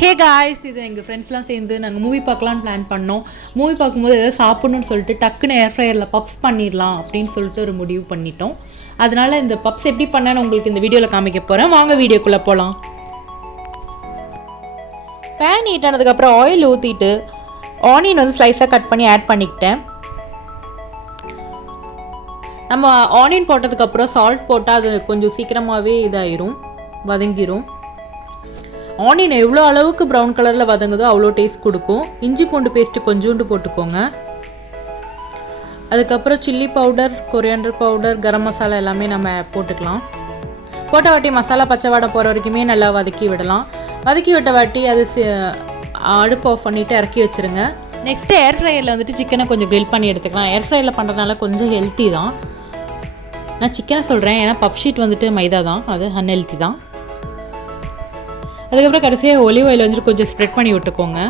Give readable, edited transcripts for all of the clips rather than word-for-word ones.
Hey guys, இது எங்கள் ஃப்ரெண்ட்ஸ்லாம் சேர்ந்து நாங்கள் மூவி பார்க்கலான்னு பிளான் பண்ணோம். மூவி பார்க்கும்போது எதாவது சாப்பிட்ணுன்னு சொல்லிட்டு டக்குன்னு ஏர் ஃப்ரையரில் பப்ஸ் பண்ணிடலாம் அப்படின்னு சொல்லிட்டு ஒரு முடிவு பண்ணிட்டோம். அதனால் இந்த பப்ஸ் எப்படி பண்ணேன்னு உங்களுக்கு இந்த வீடியோவில் காமிக்க போகிறேன். வாங்க வீடியோக்குள்ளே போகலாம். பேன் ஹீட் ஆனதுக்கப்புறம் ஆயில் ஊற்றிட்டு ஆனியன் வந்து ஸ்லைஸாக கட் பண்ணி ஆட் பண்ணிக்கிட்டேன். நம்ம ஆனியன் போட்டதுக்கப்புறம் சால்ட் போட்டால் அது கொஞ்சம் சீக்கிரமாகவே இதாயிரும், வதங்கிரும். ஆனியன் எவ்வளோ அளவுக்கு ப்ரௌன் கலரில் வதங்குதோ அவ்வளோ டேஸ்ட் கொடுக்கும். இஞ்சி பூண்டு பேஸ்ட்டு கொஞ்சோண்டு போட்டுக்கோங்க. அதுக்கப்புறம் chilli powder, coriander powder, garam masala எல்லாமே நம்ம போட்டுக்கலாம். போட்ட வாட்டி மசாலா பச்சை வாடை போகிற வரைக்குமே நல்லா வதக்கி விடலாம். வதக்கி விட்ட வாட்டி அது அடுப்பு ஆஃப் பண்ணிவிட்டு இறக்கி வச்சுருங்க. நெக்ஸ்ட்டு ஏர் ஃப்ரையரில் வந்துட்டு சிக்கனை கொஞ்சம் கிரில் பண்ணி எடுத்துக்கலாம். ஏர் ஃப்ரையரில் பண்ணுறதுனால கொஞ்சம் ஹெல்த்தி தான். நான் சிக்கனை சொல்கிறேன், ஏன்னா பப் ஷீட் வந்துட்டு மைதா தான், அது அன்ஹெல்த்தி தான். அதுக்கப்புறம் கடைசியாக ஒலிவ் ஆயில் வந்துட்டு கொஞ்சம் ஸ்ப்ரெட் பண்ணி விட்டுக்கோங்க.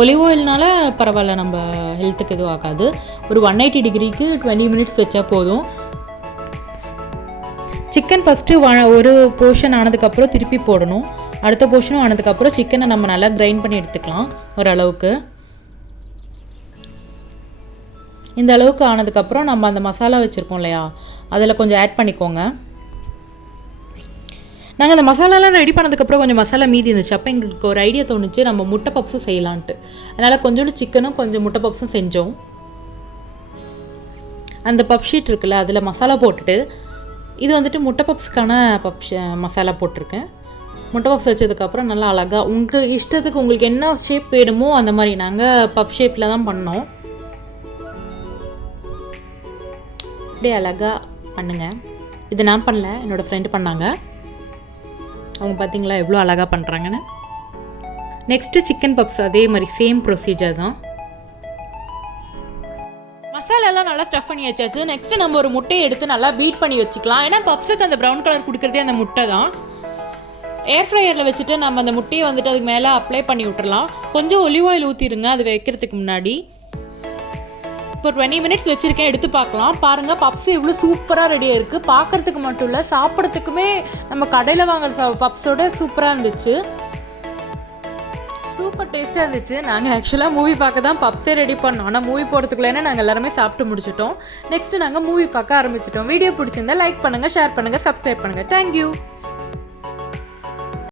ஒலிவ் ஆயில்னால பரவாயில்ல, நம்ம ஹெல்த்துக்கு எதுவும் ஆகாது. ஒரு 180 டிகிரிக்கு 20 மினிட்ஸ் வச்சா போதும். சிக்கன் ஃபஸ்ட்டு ஒரு போர்ஷன் ஆனதுக்கப்புறம் திருப்பி போடணும். அடுத்த போர்ஷனும் ஆனதுக்கப்புறம் சிக்கனை நம்ம நல்லா கிரைண்ட் பண்ணி எடுத்துக்கலாம். ஓரளவுக்கு இந்த அளவுக்கு ஆனதுக்கப்புறம் நம்ம அந்த மசாலா வச்சுருக்கோம் இல்லையா, அதில் கொஞ்சம் ஆட் பண்ணிக்கோங்க. நாங்கள் அந்த மசாலாலாம் ரெடி பண்ணதுக்கப்புறம் கொஞ்சம் மசாலா மீதி இருந்துச்சு. அப்போ எங்களுக்கு ஒரு ஐடியா தோணுச்சு, நம்ம முட்டை பப்ஸும் செய்யலான்ட்டு. அதனால் கொஞ்சோண்டு சிக்கனும் கொஞ்சம் முட்டை பப்ஸும் செஞ்சோம். அந்த பப் ஷீட் இருக்குல்ல, அதில் மசாலா போட்டுட்டு, இது வந்துட்டு முட்டை பப்ஸ்க்கான மசாலா போட்டிருக்கேன். முட்டை பப்ஸ் வச்சதுக்கப்புறம் நல்லா அழகாக உங்கள் இஷ்டத்துக்கு உங்களுக்கு என்ன ஷேப் வேணுமோ அந்த மாதிரி நாங்கள் பப் ஷேப்பில் தான் பண்ணோம். அப்படியே அழகாக பண்ணுங்கள். இது நான் பண்ணல, என்னோடய ஃப்ரெண்டு பண்ணாங்க. அவங்க பார்த்தீங்களா எவ்வளோ அழகாக பண்ணுறாங்கன்னு. நெக்ஸ்ட்டு சிக்கன் பப்ஸ் அதே மாதிரி சேம் ப்ரொசீஜர் தான். மசாலாலாம் நல்லா ஸ்டஃப் பண்ணி வச்சாச்சு. நெக்ஸ்ட்டு நம்ம ஒரு முட்டையை எடுத்து நல்லா பீட் பண்ணி வச்சுக்கலாம். ஏன்னா பப்ஸுக்கு அந்த ப்ரௌன் கலர் கொடுக்குறதே அந்த முட்டை தான். ஏர் ஃப்ரையரில் வச்சுட்டு நம்ம அந்த முட்டையை வந்துட்டு அதுக்கு மேலே அப்ளை பண்ணி விட்டுறலாம். கொஞ்சம் ஒலிவ் ஆயில் ஊற்றிடுங்க அது வைக்கிறதுக்கு முன்னாடி. இப்போ 20 மினிட்ஸ் வச்சுருக்கேன், எடுத்து பார்க்கலாம். பாருங்கள், பப்ஸ் எவ்வளோ சூப்பராக ரெடியாக இருக்குது. பார்க்குறதுக்கு மட்டும் இல்லை, சாப்பிட்றதுக்குமே நம்ம கடையில் வாங்குற பப்ஸோட சூப்பராக இருந்துச்சு. சூப்பர் டேஸ்ட்டாக இருந்துச்சு. நாங்கள் ஆக்சுவலாக மூவி பார்க்க தான் பப்ஸே ரெடி பண்ணோம். ஆனால் மூவி போகிறதுக்குள்ளே நாங்கள் எல்லாருமே சாப்பிட்டு முடிச்சிட்டோம். நெக்ஸ்ட்டு நாங்கள் மூவி பார்க்க ஆரம்பிச்சிட்டோம். வீடியோ பிடிச்சிருந்தா லைக் பண்ணுங்கள், ஷேர் பண்ணுங்கள், சப்ஸ்கிரைப் பண்ணுங்கள். தேங்க்யூ.